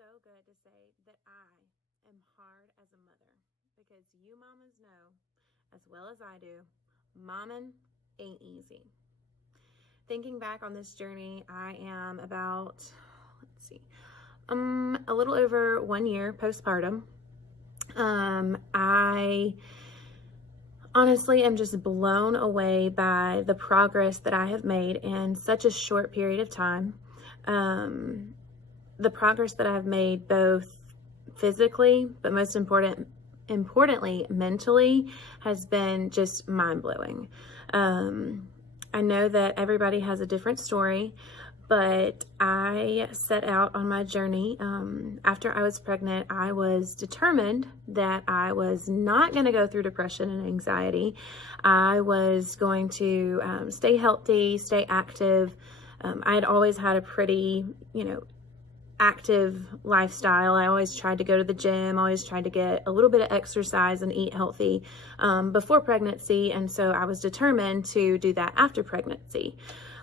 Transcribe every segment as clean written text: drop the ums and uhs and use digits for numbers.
so good to say that I am hard as a mother, because you mamas know, as well as I do, momming ain't easy. Thinking back on this journey, I am about, a little over 1 year postpartum. I honestly am just blown away by the progress that I have made in such a short period of time. The progress that I've made both physically, but most importantly, mentally, has been just mind-blowing. I know that everybody has a different story, but I set out on my journey. After I was pregnant, I was determined that I was not going to go through depression and anxiety. I was going to stay healthy, stay active. I had always had a pretty, active lifestyle. I always tried to go to the gym, always tried to get a little bit of exercise and eat healthy before pregnancy. And so I was determined to do that after pregnancy.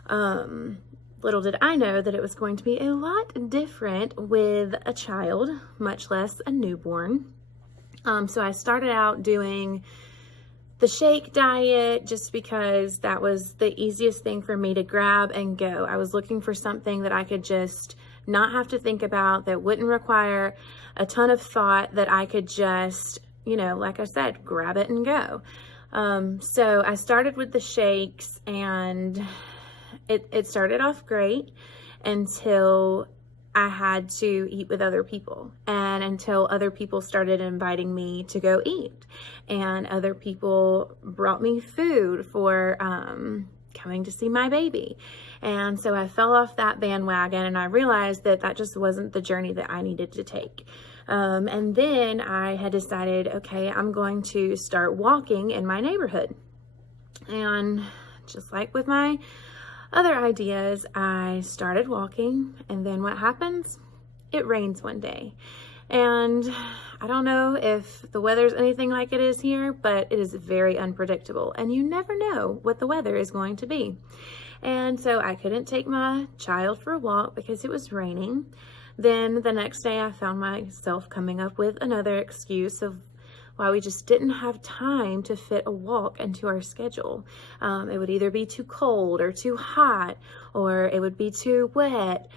Little did I know that it was going to be a lot different with a child, much less a newborn. So I started out doing the shake diet just because that was the easiest thing for me to grab and go. I was looking for something that I could just not have to think about, that wouldn't require a ton of thought, that I could just, like I said, grab it and go. So I started with the shakes, and it started off great until I had to eat with other people, and until other people started inviting me to go eat, and other people brought me food for coming to see my baby. And so I fell off that bandwagon, and I realized that that just wasn't the journey that I needed to take. And then I had decided, okay, I'm going to start walking in my neighborhood. And just like with my other ideas, I started walking, and then what happens? It rains one day. And I don't know if the weather's anything like it is here, but it is very unpredictable, and you never know what the weather is going to be. And so I couldn't take my child for a walk because it was raining. Then the next day I found myself coming up with another excuse of why we just didn't have time to fit a walk into our schedule. It would either be too cold or too hot, or it would be too wet.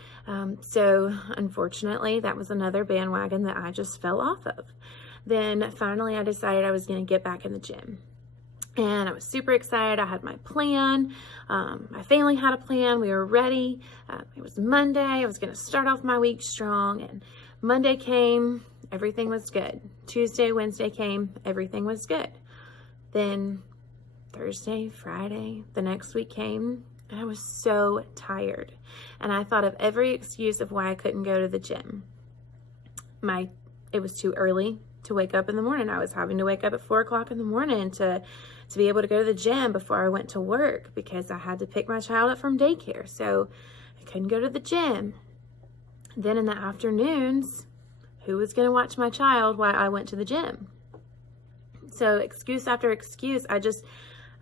So unfortunately, that was another bandwagon that I just fell off of. Then finally I decided I was going to get back in the gym. And I was super excited. I had my plan. My family had a plan. We were ready. It was Monday. I was going to start off my week strong. And Monday came. Everything was good. Tuesday, Wednesday came. Everything was good. Then Thursday, Friday, the next week came. And I was so tired. And I thought of every excuse of why I couldn't go to the gym. It was too early to wake up in the morning. I was having to wake up at 4 o'clock in the morning to be able to go to the gym before I went to work, because I had to pick my child up from daycare. So I couldn't go to the gym. Then in the afternoons, who was going to watch my child while I went to the gym? So excuse after excuse, I just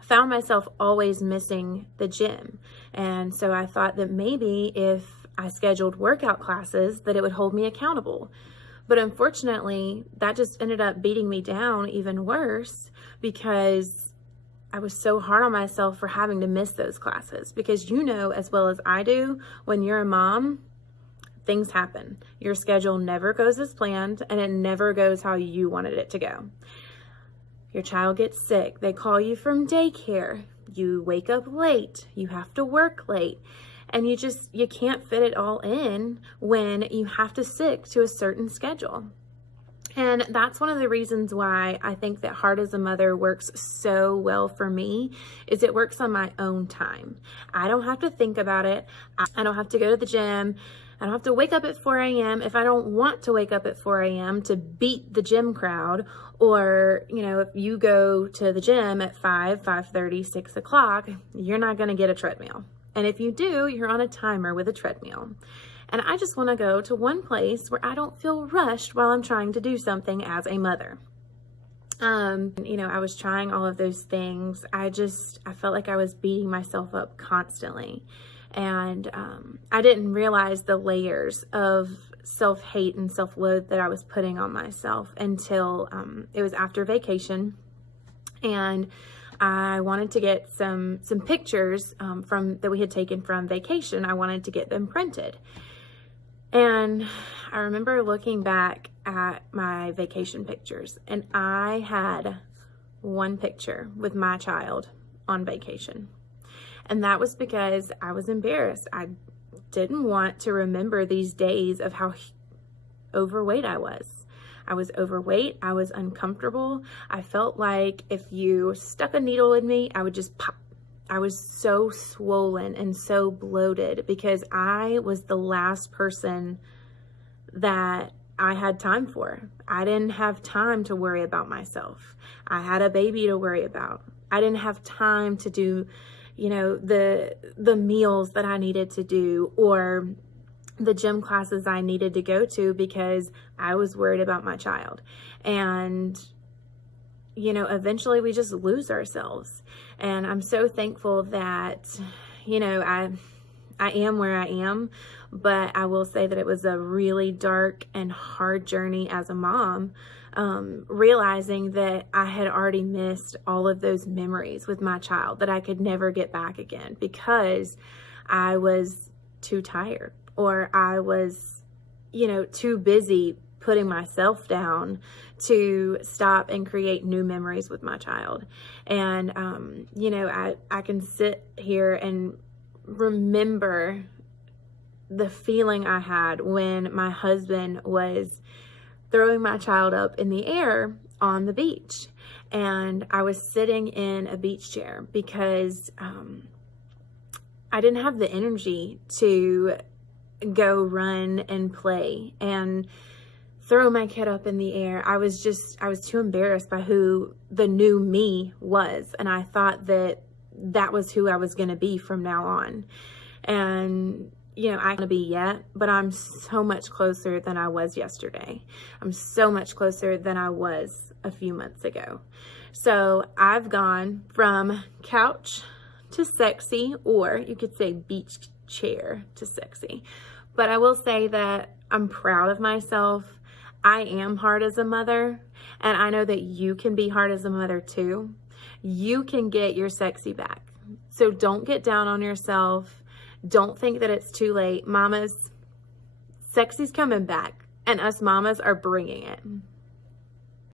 found myself always missing the gym. And so I thought that maybe if I scheduled workout classes, that it would hold me accountable. But unfortunately, that just ended up beating me down even worse, because I was so hard on myself for having to miss those classes. Because as well as I do, when you're a mom, things happen. Your schedule never goes as planned, and it never goes how you wanted it to go. Your child gets sick. They call you from daycare. You wake up late. You have to work late. And you can't fit it all in when you have to stick to a certain schedule. And that's one of the reasons why I think that Hard as a Mother works so well for me, is it works on my own time. I don't have to think about it. I don't have to go to the gym. I don't have to wake up at 4 a.m. if I don't want to wake up at 4 a.m. to beat the gym crowd. Or, if you go to the gym at 5:30, 6 o'clock, you're not going to get a treadmill. And if you do, you're on a timer with a treadmill. And I just want to go to one place where I don't feel rushed while I'm trying to do something as a mother. I was trying all of those things. I felt like I was beating myself up constantly. And I didn't realize the layers of self-hate and self-loathe that I was putting on myself until it was after vacation, and I wanted to get some pictures that we had taken from vacation. I wanted to get them printed. And I remember looking back at my vacation pictures, and I had one picture with my child on vacation. And that was because I was embarrassed. I didn't want to remember these days of how overweight I was. I was overweight. I was uncomfortable. I felt like if you stuck a needle in me, I would just pop. I was so swollen and so bloated because I was the last person that I had time for. I didn't have time to worry about myself. I had a baby to worry about. I didn't have time to do, you know, the meals that I needed to do or the gym classes I needed to go to because I was worried about my child. And, you know, eventually we just lose ourselves. And I'm so thankful that, you know, I am where I am, but I will say that it was a really dark and hard journey as a mom, realizing that I had already missed all of those memories with my child that I could never get back again because I was too tired, or I was, you know, too busy putting myself down to stop and create new memories with my child. And, you know, I can sit here and remember the feeling I had when my husband was throwing my child up in the air on the beach. And I was sitting in a beach chair because I didn't have the energy to go run and play and throw my kid up in the air. I was too embarrassed by who the new me was. And I thought that was who I was going to be from now on. And, you know, I can't be yet, but I'm so much closer than I was yesterday. I'm so much closer than I was a few months ago. So I've gone from couch to sexy, or you could say beach chair to sexy. But I will say that I'm proud of myself. I am hard as a mother, and I know that you can be hard as a mother too. You can get your sexy back. So don't get down on yourself. Don't think that it's too late. Mamas, sexy's coming back, and us mamas are bringing it.